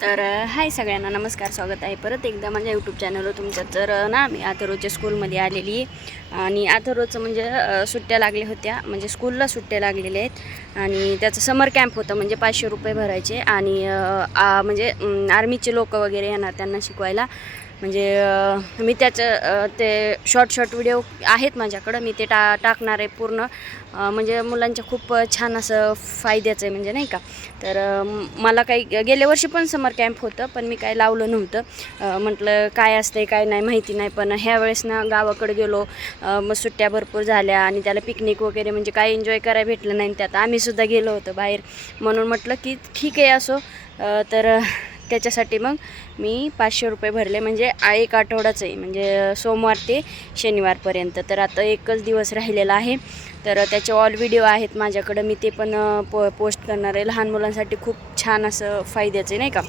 तर हाय सगळ्यांना नमस्कार स्वागत आहे परत एकदा माझ्या यूट्यूब चॅनलवर तुमचं. तर ना मी आथरोच्या स्कूलमध्ये आलेली आहे आणि आथरोचं म्हणजे सुट्ट्या लागल्या होत्या म्हणजे स्कूलला सुट्ट्या लागलेल्या आहेत. आणि त्याचं समर कॅम्प होतं म्हणजे पाचशे रुपये भरायचे आणि म्हणजे आर्मीचे लोक वगैरे येणार त्यांना शिकवायला. म्हणजे मी त्याचं ते शॉर्ट शॉर्ट व्हिडिओ आहेत माझ्याकडं. मी ते टा टाकणार आहे पूर्ण. म्हणजे मुलांच्या खूप छान असं फायद्याचं आहे म्हणजे नाही का? तर मला काही गेल्या वर्षी पण समर कॅम्प होतं पण मी काय लावलं नव्हतं. म्हटलं काय असतंय काय नाही माहिती नाही. पण ह्या वेळेस ना गावाकडे गेलो. मग सुट्ट्या भरपूर झाल्या आणि त्याला पिकनिक वगैरे म्हणजे काय एन्जॉय करायला भेटलं नाही. त्यात आम्हीसुद्धा गेलो होतो बाहेर. म्हणून म्हटलं की ठीक आहे असो. तर त्याच्यासाठी मग मी पाचशे रुपये भरले. म्हणजे आ- एक आठवडाच आहे. म्हणजे सोमवार ते शनिवारपर्यंत तर आता एकच दिवस राहिलेला आहे. तर त्याचे ऑल व्हिडिओ आहेत माझ्याकडं. मी ते पण पो पोस्ट करणार आहे. लहान मुलांसाठी खूप छान असं फायद्याचं आहे नाही का?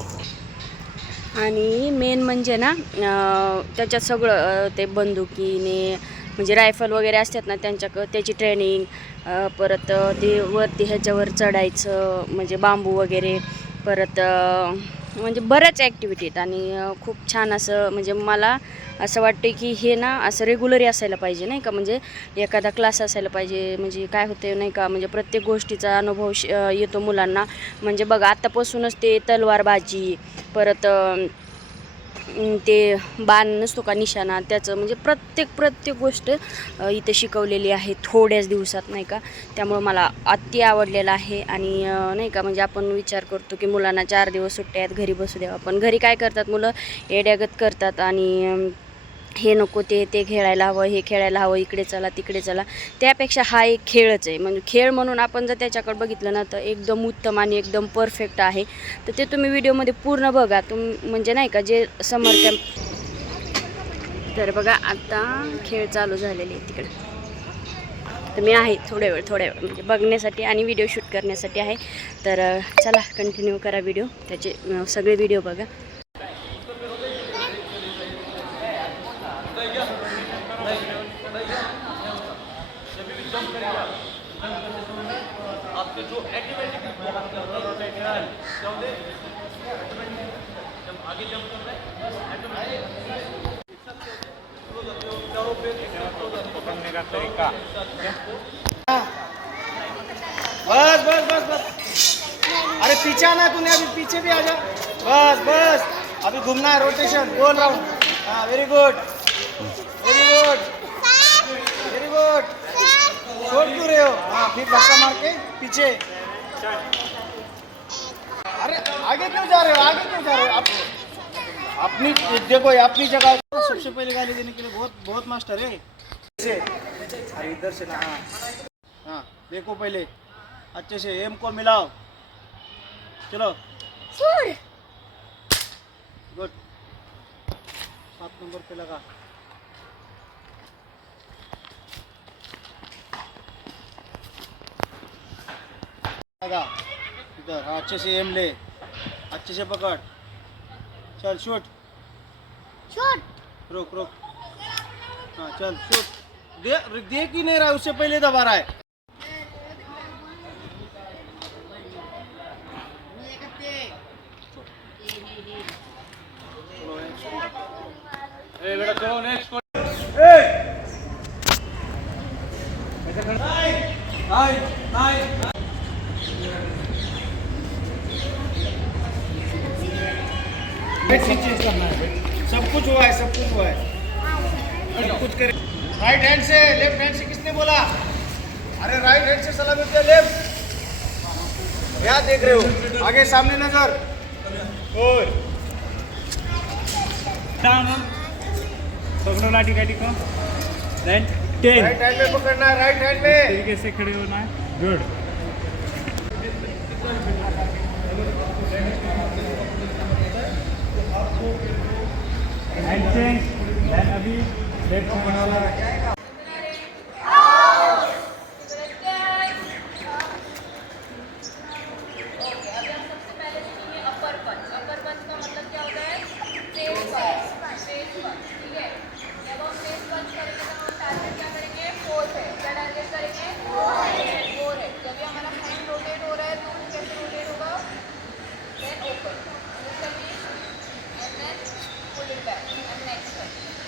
आणि मेन म्हणजे ना त्याच्यात सगळं ते बंदुकीने म्हणजे रायफल वगैरे असतात ना त्यांच्या त्याची ट्रेनिंग परत ते वरती ह्याच्यावर चढायचं म्हणजे बांबू वगैरे परत म्हणजे बऱ्याच ॲक्टिव्हिटी आहेत आणि खूप छान असं म्हणजे मला असं वाटते की हे ना असं रेग्युलरी असायला पाहिजे नाही का? म्हणजे एखादा क्लास असायला पाहिजे म्हणजे काय होते नाही का? म्हणजे प्रत्येक गोष्टीचा अनुभव श येतो मुलांना. म्हणजे बघा आत्तापासूनच ते तलवारबाजी परत ते बाण नसतो का निशाणा त्याचं म्हणजे प्रत्येक प्रत्येक गोष्ट इथं शिकवलेली आहे थोड्याच दिवसात नाही का? त्यामुळं मला अति आवडलेलं आहे आणि नाही का म्हणजे आपण विचार करतो की मुलांना चार दिवस सुट्ट्या आहेत घरी बसू द्यावा. पण घरी काय करतात मुलं? येड्यागत करतात आणि हे नको ते ते खेळायला हवं हे खेळायला हवं इकडे चला तिकडे चला. त्यापेक्षा हा एक खेळच आहे. म्हणजे खेळ म्हणून आपण जर त्याच्याकडे बघितलं ना तर एकदम उत्तम आणि एकदम परफेक्ट आहे. तर ते तुम्ही व्हिडिओमध्ये पूर्ण बघा. तुम म्हणजे नाही का जे समर कॅम्प तर बघा आता खेळ चालू झालेले आहे तिकडे. तर मी आहे थोड्या वेळ थोड्या वेळ. म्हणजे बघण्यासाठी आणि व्हिडिओ शूट करण्यासाठी आहे. तर चला कंटिन्यू करा व्हिडिओ. त्याचे सगळे व्हिडिओ बघा. बस बस बस बस। अरे पीछे आना तूने, अभी पीछे भी आ जा। बस बस। अभी घूमना है रोटेशन गोल राउंड हाँ very good very good very good छोड़ क्यों रहे हो? हाँ फिर धक्का मार के पीछे। अरे, आगे क्यों जा रहे हो? आगे क्यों जा रहे हो? आप अपनी देखो अपनी जगह सबसे पहले गाली देने के लिए बहुत बहुत मास्टर है। अरे इधर से ना हाँ। हाँ देखो पहले। अच्छे से एम को मिलाओ। चलो। गुड। सात नंबर पे लगा। लगा। इधर हाँ अच्छे से एम ले। अच्छे से पकड़। चल शूट। शूट। रुक रुक। हाँ चल शूट। दे देख ही नहीं रहा है, उससे पहले दबा रहा है। ए बेटा चलो नेक्स्ट सब कुछ हुआ है सब कुछ हुआ है। सब कुछ करे। राइट हैंड से लेफ़्ट हैंड से किसने बोला? अरे राइट हैंड से सलाम दे लेफ़्ट क्या देख रहे हो? आगे सामने नज़र। और पकड़ो लाठी काठी को। देन टेन राइट हैंड में पकड़ना है राइट हैंड में तरीके से खड़े होना है। गुड एंड चेंज देन अभी then open. This can be and then pull it back and next one.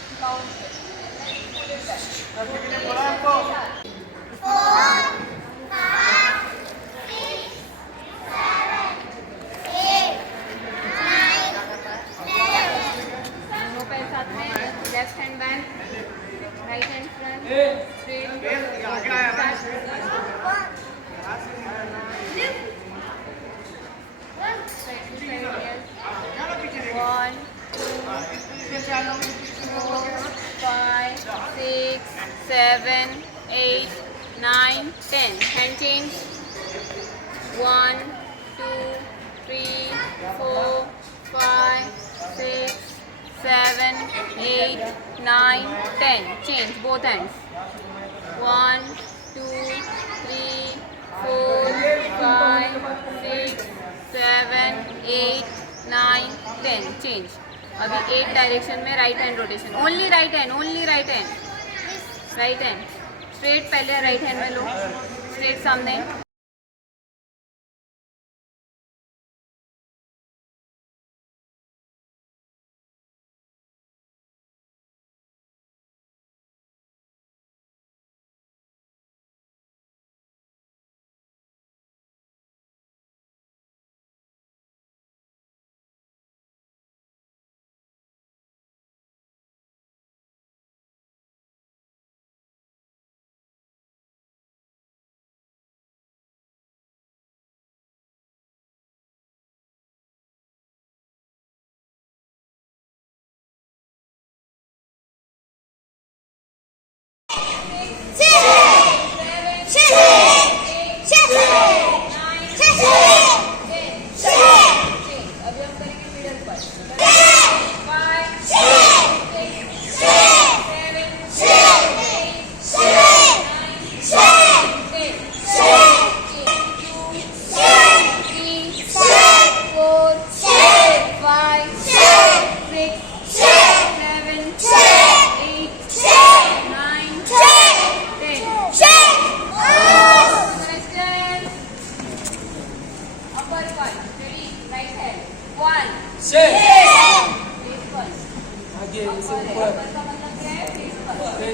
Four. Eight nine ten change both hands one two three four five six seven eight nine ten change अभी eight direction में right hand rotation only right hand only right hand right hand straight पहले right hand में लो. Straight सामने. है?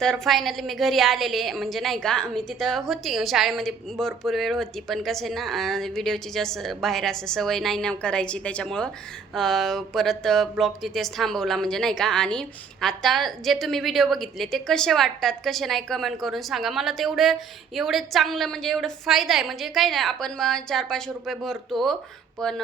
तर finally मी घरी आलेले म्हणजे नाही का मी तिथं होती. शाळेमध्ये भरपूर वेळ होती पण कसं आहे ना व्हिडिओची जास्त बाहेर असं सवय नाही ना करायची. त्याच्यामुळं परत ब्लॉग तिथेच थांबवला म्हणजे नाही का. आणि आता जे तुम्ही व्हिडिओ बघितले ते कसे वाटतात कसे नाही कमेंट करून सांगा. मला ते एवढे एवढे चांगलं म्हणजे एवढं फायदा आहे. म्हणजे काय नाही आपण मग चार पाचशे रुपये भरतो पण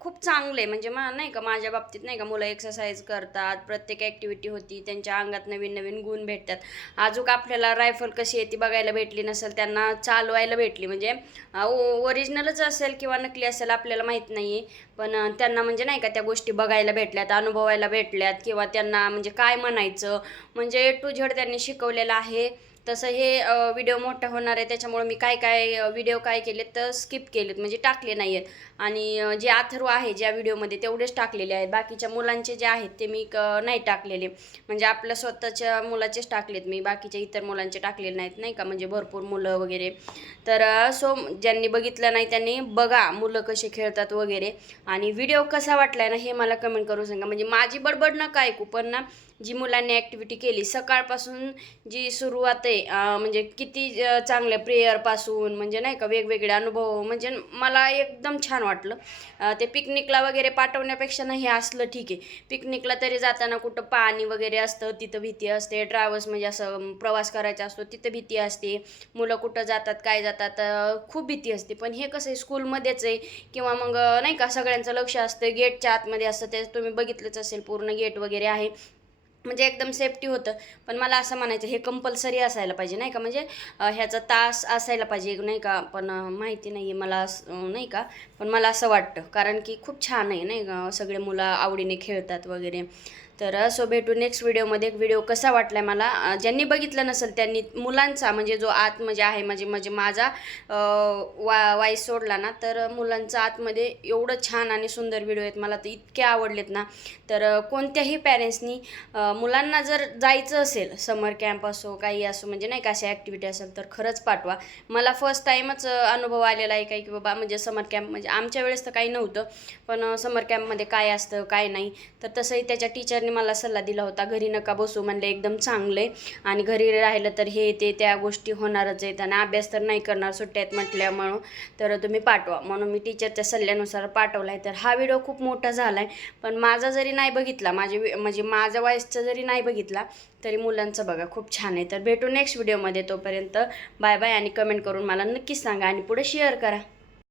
खूप चांगले. म्हणजे मा नाही का माझ्या बाबतीत नाही का मुलं एक्सरसाइज करतात प्रत्येक ॲक्टिव्हिटी होती त्यांच्या अंगात नवीन नवीन गुण भेटतात. अजून आपल्याला रायफल कशी आहे ती बघायला भेटली नसेल त्यांना चालवायला भेटली. म्हणजे ओरिजिनलच असेल किंवा नकली असेल आपल्याला माहीत नाही आहे पण त्यांना म्हणजे नाही का त्या गोष्टी बघायला भेटल्यात अनुभवायला भेटल्यात किंवा त्यांना म्हणजे काय म्हणायचं. म्हणजे टू झेड त्यांनी शिकवलेलं आहे. तसं हे व्हिडिओ मोठा होणार आहे. त्याच्यामुळे मी काय काय व्हिडिओ काय केलेत तर स्किप केलेत. म्हणजे टाकले नाही आहेत आणि जे अथर्व आहे ज्या व्हिडिओमध्ये तेवढेच टाकलेले आहेत. बाकीच्या मुलांचे जे आहेत ते मी क- नाही टाकलेले. म्हणजे आपल्या स्वतःच्या मुलाचेच टाकलेत मी. बाकीच्या इतर मुलांचे टाकलेले नाहीत नाही का? म्हणजे भरपूर मुलं वगैरे. तर सो ज्यांनी बघितलं नाही त्यांनी बघा मुलं कसे खेळतात वगैरे. आणि व्हिडिओ कसा वाटला आहे ना हे मला कमेंट करून सांगा. म्हणजे माझी बडबड नका ऐकू. पण ना जी मुलांनी ॲक्टिव्हिटी केली. सकाळपासून जी सुरुवात आहे म्हणजे किती चांगल्या प्रेयरपासून म्हणजे नाही का वेगवेगळे अनुभव म्हणजे मला एकदम छान वाटलं. ते पिकनिकला वगैरे पाठवण्यापेक्षा नाही हे असलं ठीक आहे. पिकनिकला तरी जाताना कुठं पाणी वगैरे असतं तिथं भीती असते. ट्रॅव्हल्स म्हणजे असं प्रवास करायचा असतो तिथं भीती असते. मुलं कुठं जातात काय जातात खूप भीती असते. पण हे कसं आहे स्कूलमध्येच आहे किंवा मग नाही का सगळ्यांचं लक्ष असतं. गेटच्या आतमध्ये असतं ते तुम्ही बघितलंच असेल पूर्ण गेट वगैरे आहे. म्हणजे एकदम सेफ्टी होतं. पण मला असं म्हणायचं हे कंपल्सरी असायला पाहिजे नाही का? म्हणजे ह्याचा तास असायला पाहिजे नाही का? पण माहिती नाही आहे मला असं, नाही का? पण मला असं वाटतं. कारण की खूप छान आहे नाही का? सगळे मुलं आवडीने खेळतात वगैरे. तर असो भेटू नेक्स्ट व्हिडिओमध्ये एक व्हिडिओ कसा वाटला मला? ज्यांनी बघितलं नसेल त्यांनी मुलांचा म्हणजे जो आत म्हणजे आहे म्हणजे म्हणजे माझा वा वाईस सोडला ना तर मुलांचा आतमध्ये एवढं छान आणि सुंदर व्हिडिओ आहेत. मला तर इतके आवडलेत ना. तर कोणत्याही पॅरेंट्सनी मुलांना जर जायचं असेल समर कॅम्प असो काही असो म्हणजे नाही का अशा ॲक्टिव्हिटी असेल तर खरंच पाठवा. मला फर्स्ट टाईमच अनुभव आलेला आहे काही की बाबा म्हणजे समर कॅम्प म्हणजे आमच्या वेळेस तर काही नव्हतं. पण समर कॅम्पमध्ये काय असतं काय नाही. तर तसंही त्याच्या टीचरने मला सल्ला दिला होता घरी नका बसू म्हणले एकदम चांगलं आहे आणि घरी राहिलं तर हे ते त्या गोष्टी होणारच आहेत आणि अभ्यास तर नाही करणार सुट्ट्या आहेत म्हणून तर तुम्ही पाठवा. म्हणून मी टीचरच्या सल्ल्यानुसार पाठवला आहे तर हा व्हिडिओ खूप मोठा झाला आहे पण माझा जरी नाही बघितला माझे म्हणजे माझ्या वॉईसचा जरी नाही बघितला तरी मुलांचं बघा खूप छान आहे. तर भेटू नेक्स्ट व्हिडिओमध्ये तोपर्यंत बाय बाय आणि कमेंट करून मला नक्कीच सांगा आणि पुढे शेअर करा.